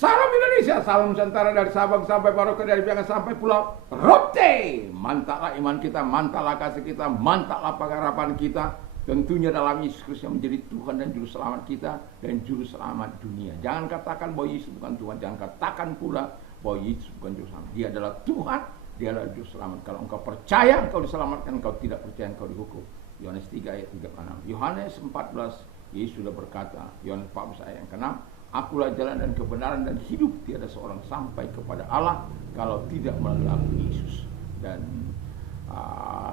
Salam Indonesia, salam Nusantara dari Sabang sampai Merauke, dari Biak sampai Pulau Rote. Mantaplah iman kita, mantaplah kasih kita, mantaplah pengharapan kita. Tentunya dalam Yesus Kristus yang menjadi Tuhan dan Juru Selamat kita dan Juru Selamat dunia. Jangan katakan bahwa Yesus bukan Tuhan, jangan katakan pula bahwa Yesus bukan Juru Selamat. Dia adalah Tuhan, Dia adalah Juru Selamat. Kalau engkau percaya, engkau diselamatkan. Engkau tidak percaya, engkau dihukum. Yohanes 3 ayat 36. Yohanes 14, Yesus sudah berkata, Yohanes 14 ayat yang ke-6, Akulah jalan dan kebenaran dan hidup. Tiada seorang sampai kepada Allah kalau tidak melalui aku, Yesus. Dan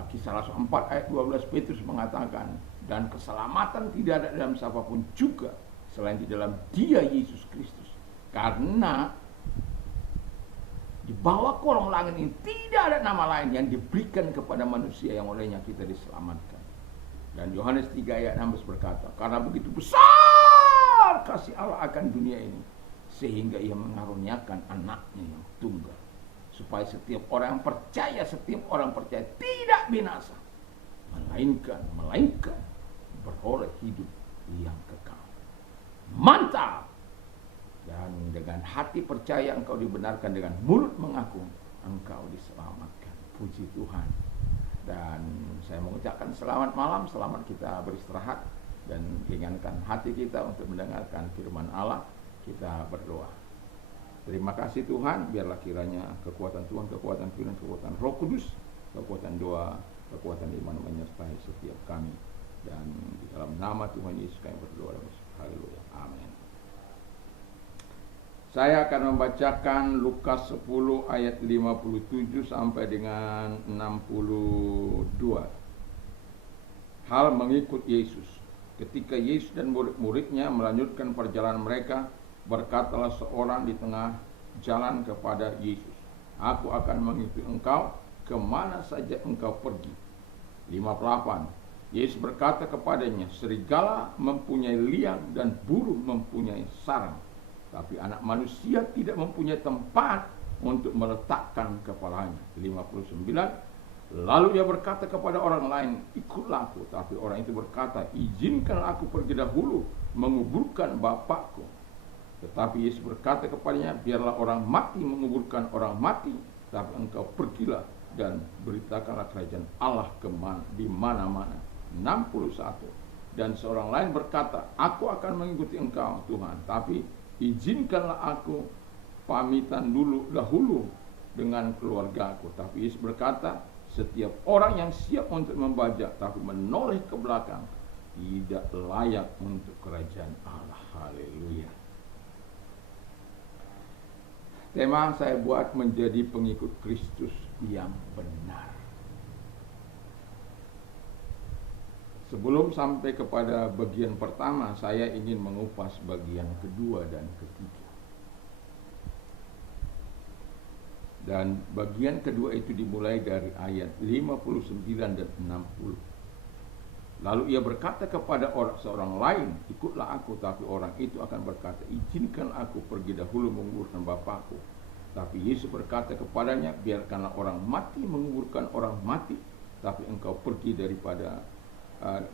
Kisah Rasul 4 ayat 12, Petrus mengatakan, dan keselamatan tidak ada dalam siapapun juga selain di dalam Dia, Yesus Kristus. Karena di bawah kolong langit ini tidak ada nama lain yang diberikan kepada manusia yang olehnya kita diselamatkan. Dan Yohanes 3 ayat 16 berkata, karena begitu besar kasih Allah akan dunia ini, sehingga Ia mengaruniakan anaknya yang tunggal, supaya setiap orang percaya tidak binasa, melainkan beroleh hidup yang kekal. Mantap! Dan dengan hati percaya engkau dibenarkan, dengan mulut mengaku engkau diselamatkan. Puji Tuhan. Dan saya mengucapkan selamat malam, selamat kita beristirahat dan ringankan hati kita untuk mendengarkan firman Allah. Kita berdoa. Terima kasih Tuhan, biarlah kiranya kekuatan Tuhan, kekuatan firman, kekuatan Roh Kudus, kekuatan doa, kekuatan iman menyertai setiap kami. Dan di dalam nama Tuhan Yesus kami berdoa. Haleluya. Amin. Saya akan membacakan Lukas 10 ayat 57 sampai dengan 62. Hal mengikut Yesus. Ketika Yesus dan murid-muridnya melanjutkan perjalanan mereka, berkatalah seorang di tengah jalan kepada Yesus, Aku akan mengikuti engkau kemana saja engkau pergi. 58. Yesus berkata kepadanya, serigala mempunyai liang dan burung mempunyai sarang, tapi anak manusia tidak mempunyai tempat untuk meletakkan kepalanya. 59. Lalu ia berkata kepada orang lain, ikutlah aku. Tapi orang itu berkata, izinkanlah aku pergi dahulu menguburkan bapakku. Tetapi Yesus berkata kepadanya, biarlah orang mati menguburkan orang mati, tapi engkau pergilah dan beritakanlah kerajaan Allah di mana-mana. 61. Dan seorang lain berkata, aku akan mengikuti engkau Tuhan, tapi izinkanlah aku pamitan dahulu dengan keluargaku. Tapi Yesus berkata, setiap orang yang siap untuk membajak tapi menoleh ke belakang tidak layak untuk kerajaan Allah. Haleluya. Tema saya buat menjadi pengikut Kristus yang benar. Sebelum sampai kepada bagian pertama, saya ingin mengupas bagian kedua dan ketiga. Dan bagian kedua itu dimulai dari ayat 59 dan 60. Lalu ia berkata kepada seorang lain, ikutlah aku. Tapi orang itu akan berkata, izinkan aku pergi dahulu menguburkan bapakku. Tapi Yesus berkata kepadanya, biarkanlah orang mati menguburkan orang mati, tapi engkau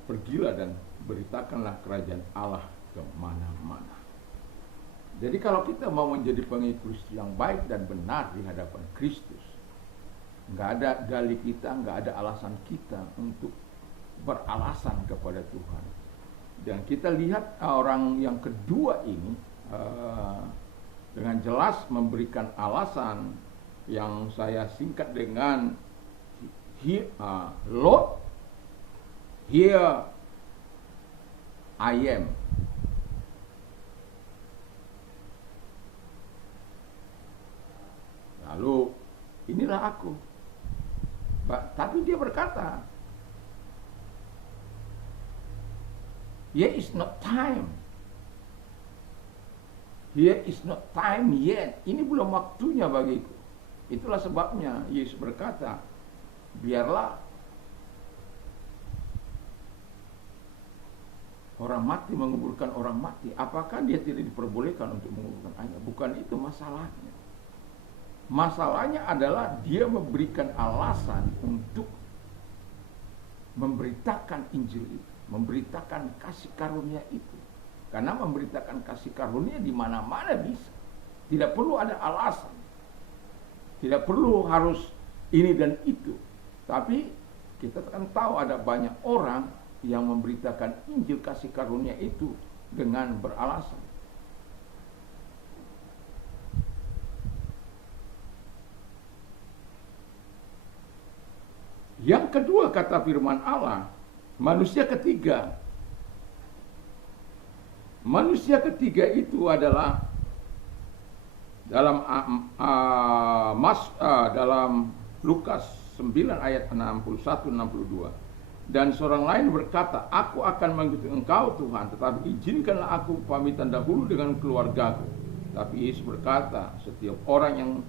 pergilah dan beritakanlah kerajaan Allah ke mana-mana. Jadi kalau kita mau menjadi pengikut Kristus yang baik dan benar di hadapan Kristus, nggak ada dalih kita, nggak ada alasan kita untuk beralasan kepada Tuhan. Dan kita lihat orang yang kedua ini dengan jelas memberikan alasan yang saya singkat dengan Lord, here I am. Lalu inilah aku. Tapi dia berkata, here is not time. Here is not time yet. Ini belum waktunya bagiku. Itulah sebabnya Yesus berkata, biarlah orang mati menguburkan orang mati. Apakah dia tidak diperbolehkan untuk menguburkan ayahnya? Bukan itu masalahnya. Masalahnya adalah dia memberikan alasan untuk memberitakan Injil itu, memberitakan kasih karunia itu. Karena memberitakan kasih karunia di mana-mana bisa. Tidak perlu ada alasan. Tidak perlu harus ini dan itu. Tapi kita kan tahu ada banyak orang yang memberitakan Injil kasih karunia itu dengan beralasan. Yang kedua kata firman Allah, manusia ketiga. Manusia ketiga itu adalah dalam Lukas 9 ayat 61-62. Dan seorang lain berkata, aku akan mengikuti engkau Tuhan, tetapi izinkanlah aku pamitan dahulu dengan keluargaku. Tapi Yesus berkata, setiap orang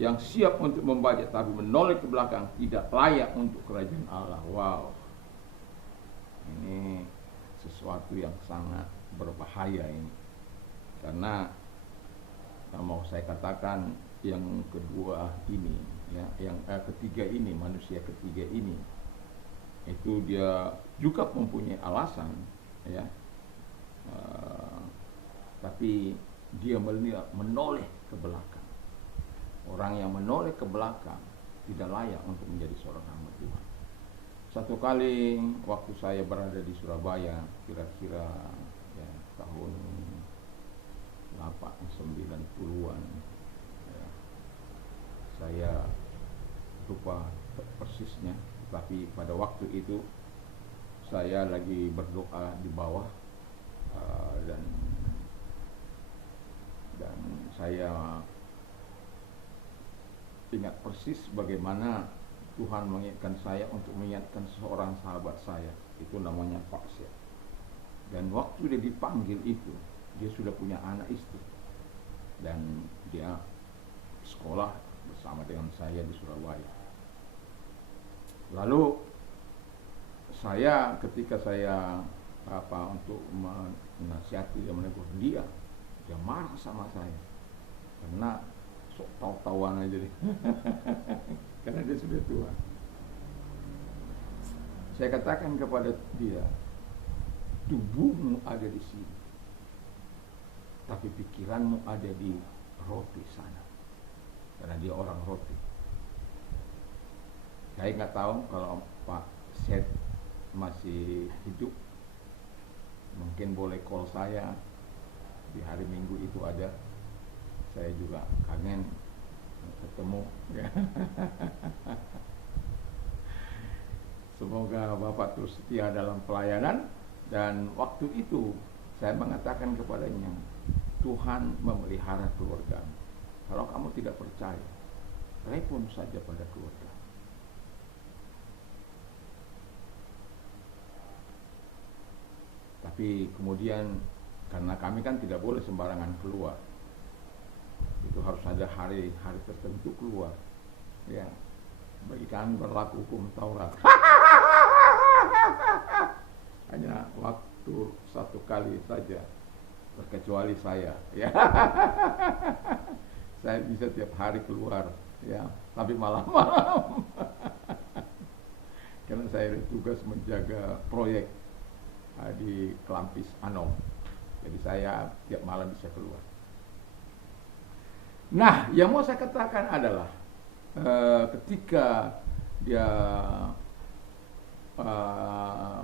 yang siap untuk membaca tapi menoleh ke belakang tidak layak untuk kerajaan Allah. Wow, ini sesuatu yang sangat berbahaya ini. Karena mau saya katakan yang kedua ini, ya, yang ketiga ini, manusia ketiga ini, itu dia juga mempunyai alasan, ya, tapi dia menoleh ke belakang. Orang yang menoleh ke belakang tidak layak untuk menjadi seorang hamba Tuhan. Satu kali waktu saya berada di Surabaya, kira-kira ya, tahun 90-an, ya, saya lupa persisnya, tapi pada waktu itu saya lagi berdoa di bawah, dan saya ingat persis bagaimana Tuhan mengingatkan saya untuk mengingatkan seorang sahabat saya, itu namanya Pak Syed. Dan waktu dia dipanggil itu, dia sudah punya anak istri dan dia sekolah bersama dengan saya di Surabaya. Lalu ketika saya untuk menasihati dan menegur dia marah sama saya karena sok tahu-tahuan aja deh. Karena dia sudah tua. Saya katakan kepada dia, tubuhmu ada di sini, tapi pikiranmu ada di roti sana. Karena dia orang roti. Saya nggak tahu kalau Pak Syed masih hidup, mungkin boleh call saya di hari Minggu itu ada. Saya juga kangen ketemu, ya. Semoga Bapak terus setia dalam pelayanan. Dan waktu itu saya mengatakan kepadanya, Tuhan memelihara keluarga. Kalau kamu tidak percaya, telepon saja pada keluarga. Tapi kemudian karena kami kan tidak boleh sembarangan keluar, itu harus ada hari tertentu keluar, ya. Bagi kami berlaku hukum Taurat. Hanya waktu satu kali saja, terkecuali saya, ya. Saya bisa tiap hari keluar, ya, tapi malam-malam. Karena saya tugas menjaga proyek di Kelampis Anom. Jadi saya tiap malam bisa keluar. Nah, yang mau saya katakan adalah ketika dia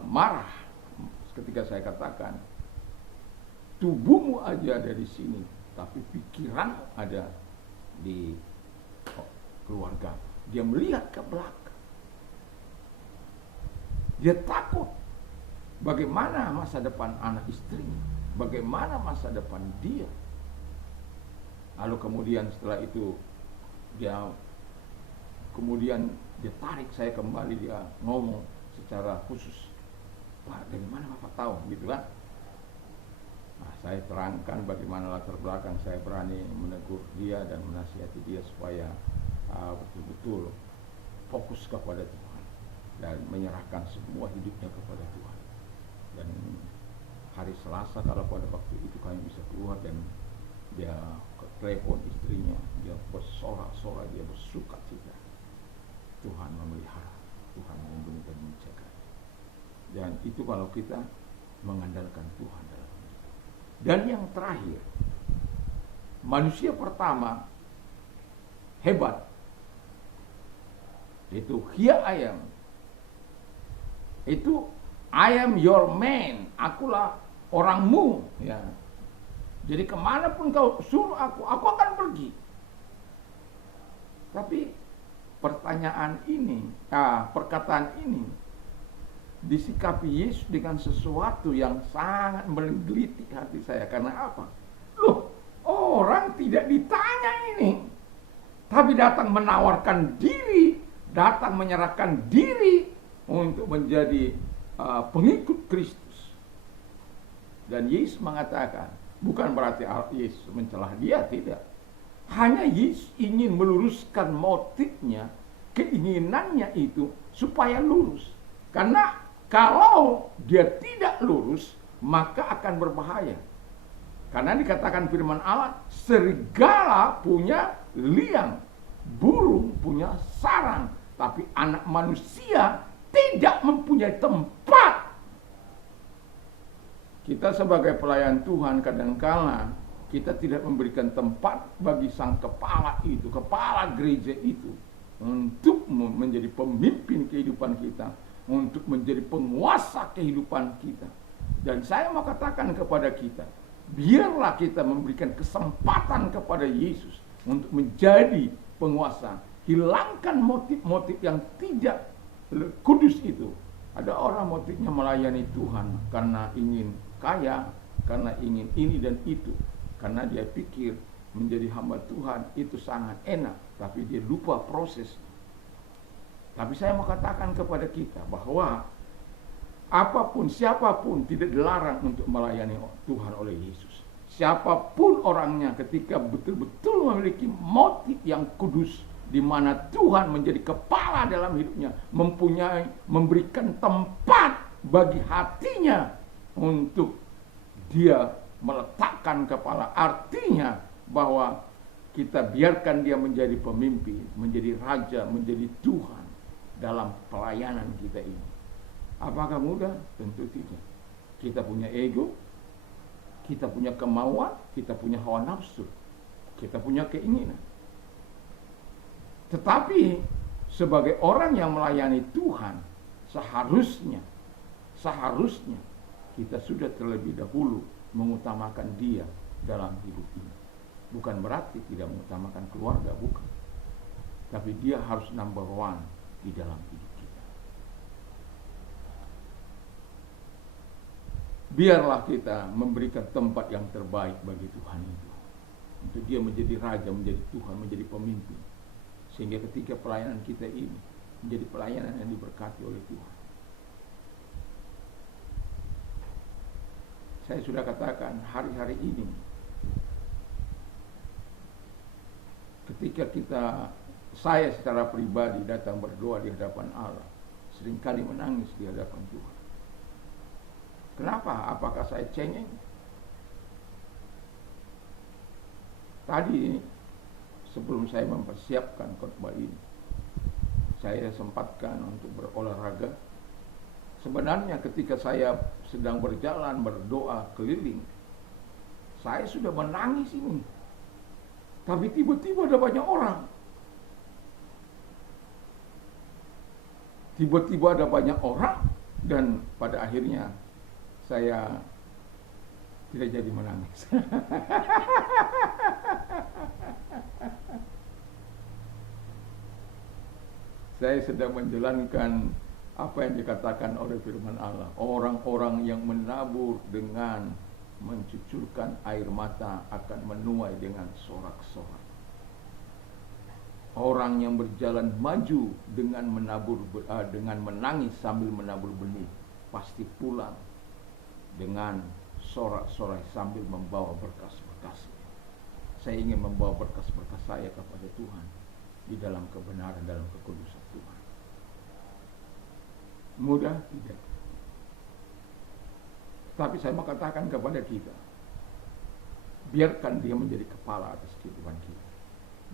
marah, ketika saya katakan tubuhmu aja ada di sini, tapi pikiran ada di keluarga. Dia melihat ke belakang. Dia takut bagaimana masa depan anak istrinya, bagaimana masa depan dia. Lalu kemudian setelah itu dia tarik saya kembali, dia ngomong secara khusus, Pak, dari mana Bapak tahu, gitu kan? Nah, saya terangkan bagaimana latar belakang saya berani menegur dia dan menasihati dia supaya betul-betul fokus kepada Tuhan dan menyerahkan semua hidupnya kepada Tuhan. Dan hari Selasa kalau pada waktu itu kami bisa keluar, dan dia telepon istrinya, dia bersorak-sorak, dia bersuka cita. Tuhan memelihara, Tuhan melindungi dan menjaga. Dan itu kalau kita mengandalkan Tuhan dalam hidup. Dan yang terakhir, manusia pertama hebat. Itu here I am. Itu I am your man. Akulah orangmu. Ya. Jadi kemanapun kau suruh aku akan pergi. Tapi pertanyaan ini, perkataan ini disikapi Yesus dengan sesuatu yang sangat menggelitik hati saya. Karena apa? Loh, orang tidak ditanya ini, tapi datang menawarkan diri, datang menyerahkan diri untuk menjadi pengikut Kristus. Dan Yesus mengatakan, bukan berarti Yesus mencelah dia, tidak. Hanya Yesus ingin meluruskan motifnya, keinginannya itu supaya lurus. Karena kalau dia tidak lurus, maka akan berbahaya. Karena dikatakan firman Allah, serigala punya liang, burung punya sarang, tapi anak manusia tidak mempunyai tempat. Kita sebagai pelayan Tuhan kadangkala kita tidak memberikan tempat bagi sang kepala itu, kepala gereja itu, untuk menjadi pemimpin kehidupan kita, untuk menjadi penguasa kehidupan kita. Dan saya mau katakan kepada kita, biarlah kita memberikan kesempatan kepada Yesus untuk menjadi penguasa. Hilangkan motif-motif yang tidak kudus itu. Ada orang motifnya melayani Tuhan karena ingin kaya, karena ingin ini dan itu, karena dia pikir menjadi hamba Tuhan itu sangat enak, tapi dia lupa proses. Tapi saya mau katakan kepada kita bahwa apapun, siapapun tidak dilarang untuk melayani Tuhan oleh Yesus. Siapapun orangnya, ketika betul-betul memiliki motif yang kudus, di mana Tuhan menjadi kepala dalam hidupnya, memberikan tempat bagi hatinya untuk dia meletakkan kepala. Artinya bahwa kita biarkan dia menjadi pemimpin, menjadi raja, menjadi Tuhan dalam pelayanan kita ini. Apakah mudah? Tentu tidak. Kita punya ego, kita punya kemauan, kita punya hawa nafsu, kita punya keinginan. Tetapi sebagai orang yang melayani Tuhan, seharusnya kita sudah terlebih dahulu mengutamakan dia dalam hidup ini. Bukan berarti tidak mengutamakan keluarga, bukan. Tapi dia harus number one di dalam hidup kita. Biarlah kita memberikan tempat yang terbaik bagi Tuhan itu, untuk dia menjadi raja, menjadi Tuhan, menjadi pemimpin. Sehingga ketika pelayanan kita ini menjadi pelayanan yang diberkati oleh Tuhan. Saya sudah katakan hari-hari ini, ketika saya secara pribadi datang berdoa di hadapan Allah, seringkali menangis di hadapan Tuhan. Kenapa? Apakah saya cengeng? Tadi sebelum saya mempersiapkan khotbah ini, saya sempatkan untuk berolahraga. Sebenarnya ketika saya sedang berjalan berdoa keliling, saya sudah menangis ini. Tapi tiba-tiba ada banyak orang. Tiba-tiba ada banyak orang, dan pada akhirnya saya tidak jadi menangis. Saya sedang menjalankan apa yang dikatakan oleh firman Allah. Orang-orang yang menabur dengan mencucurkan air mata akan menuai dengan sorak-sorak. Orang yang berjalan maju dengan menangis sambil menabur benih, pasti pulang dengan sorak-sorai sambil membawa berkas-berkas. Saya ingin membawa berkas-berkas saya kepada Tuhan di dalam kebenaran, dalam kekudusan Tuhan. Mudah? Tidak. Tapi saya mau katakan kepada kita, biarkan dia menjadi kepala atas kehidupan kita.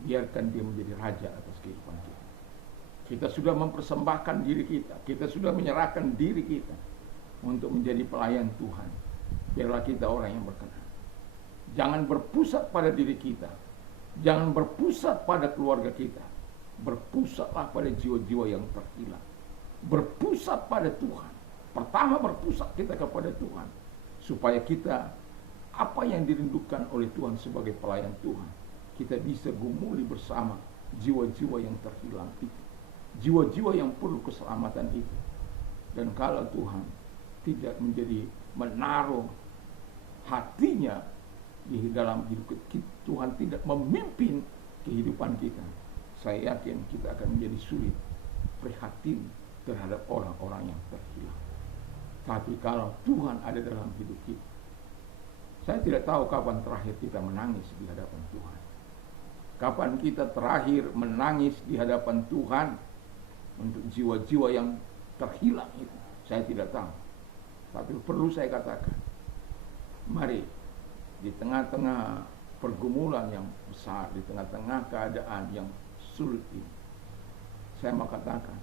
Biarkan dia menjadi raja atas kehidupan kita. Kita sudah mempersembahkan diri kita, kita sudah menyerahkan diri kita untuk menjadi pelayan Tuhan. Biarlah kita orang yang berkenan. Jangan berpusat pada diri kita. Jangan berpusat pada keluarga kita. Berpusatlah pada jiwa-jiwa yang terhilang. Berpusat pada Tuhan. Pertama berpusat kita kepada Tuhan. Supaya kita, apa yang dirindukan oleh Tuhan sebagai pelayan Tuhan, kita bisa gumuli bersama jiwa-jiwa yang terhilang itu. Jiwa-jiwa yang perlu keselamatan itu. Dan kalau Tuhan tidak menjadi menaruh hatinya di dalam hidup kita, Tuhan tidak memimpin kehidupan kita, saya yakin kita akan menjadi sulit prihatin terhadap orang-orang yang terhilang. Tapi kalau Tuhan ada dalam hidup kita, saya tidak tahu kapan terakhir kita menangis di hadapan Tuhan. Kapan kita terakhir menangis di hadapan Tuhan untuk jiwa-jiwa yang terhilang itu, saya tidak tahu. Tapi perlu saya katakan, mari di tengah-tengah pergumulan yang besar, di tengah-tengah keadaan yang sulit ini, saya mau katakan,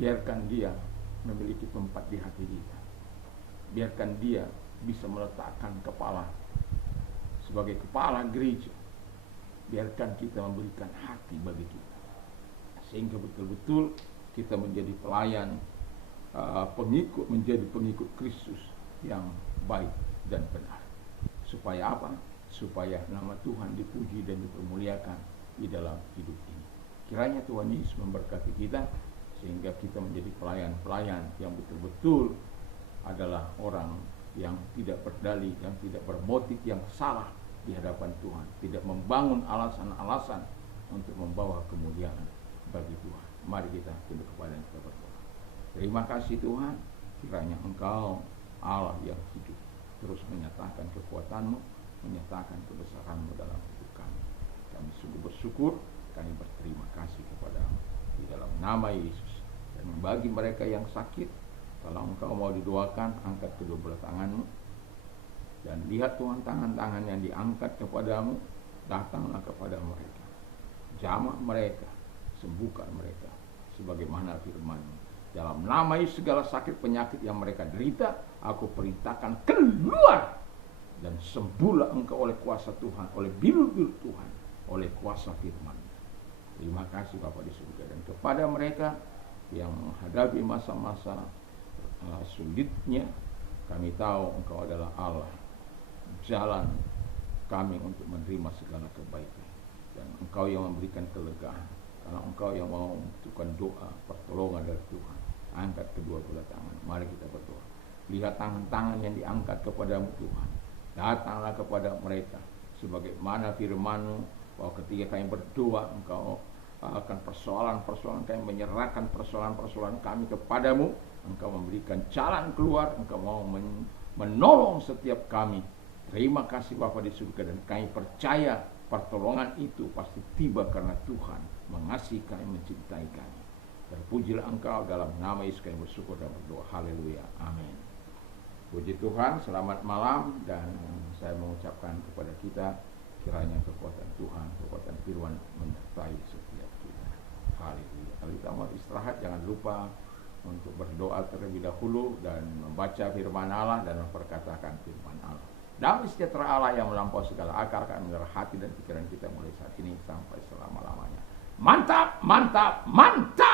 biarkan Dia memiliki tempat di hati kita. Biarkan Dia bisa meletakkan kepala sebagai kepala gereja. Biarkan kita memberikan hati bagi kita, sehingga betul-betul kita menjadi pelayan, menjadi pengikut Kristus yang baik dan benar. Supaya apa? Supaya nama Tuhan dipuji dan dipermuliakan di dalam hidup ini. Kiranya Tuhan Yesus memberkati kita, sehingga kita menjadi pelayan-pelayan yang betul-betul adalah orang yang tidak berdalih, yang tidak bermotif yang salah di hadapan Tuhan, tidak membangun alasan-alasan untuk membawa kemuliaan bagi Tuhan. Mari kita tunduk kepada yang kita berdoa. Terima kasih Tuhan, kiranya Engkau Allah yang hidup terus menyatakan kekuatan-Mu, menyatakan kebesaran-Mu dalam hidup kami. Kami sungguh bersyukur, kami berterima kasih kepada-Mu di dalam nama Yesus. Dan bagi mereka yang sakit, kalau Engkau mau didoakan, angkat kedua belah tangan-Mu dan lihat Tuhan, tangan-tangan yang diangkat kepada-Mu, datanglah kepada mereka, jamah mereka, sembuhkan mereka sebagaimana firman-Mu. Dalam nama Yesus, segala sakit penyakit yang mereka derita, aku perintahkan keluar, dan sembuhlah engkau oleh kuasa Tuhan, oleh biru-biru Tuhan, oleh kuasa firman. Terima kasih Bapa di surga. Dan kepada mereka yang menghadapi masa-masa sulitnya, kami tahu Engkau adalah Allah, jalan kami untuk menerima segala kebaikan, dan Engkau yang memberikan kelegaan. Karena Engkau yang mau membutuhkan doa, pertolongan dari Tuhan, angkat kedua belah tangan. Mari kita berdoa. Lihat tangan-tangan yang diangkat kepada-Mu Tuhan. Datanglah kepada mereka sebagaimana firman-Mu, bahwa ketika kami berdoa, Engkau akan persoalan-persoalan kami, menyerahkan persoalan-persoalan kami kepada-Mu. Engkau memberikan jalan keluar, Engkau mau menolong setiap kami. Terima kasih Bapa di surga, dan kami percaya pertolongan itu pasti tiba karena Tuhan mengasihi kami, mencintai kami. Terpujilah Engkau, dalam nama Yesus kami bersyukur dan berdoa. Haleluya, amin. Puji Tuhan, selamat malam, dan saya mengucapkan kepada kita, kiranya kekuatan Tuhan, kekuatan firman menyertai setiap kita. Haleluya. Kalau kita mau istirahat, jangan lupa untuk berdoa terlebih dahulu dan membaca firman Allah dan memperkatakan firman Allah. Damai sejahtera Allah yang melampaui segala akal akan menyerah hati dan pikiran kita mulai saat ini sampai selama-lamanya. Mantap, mantap, mantap.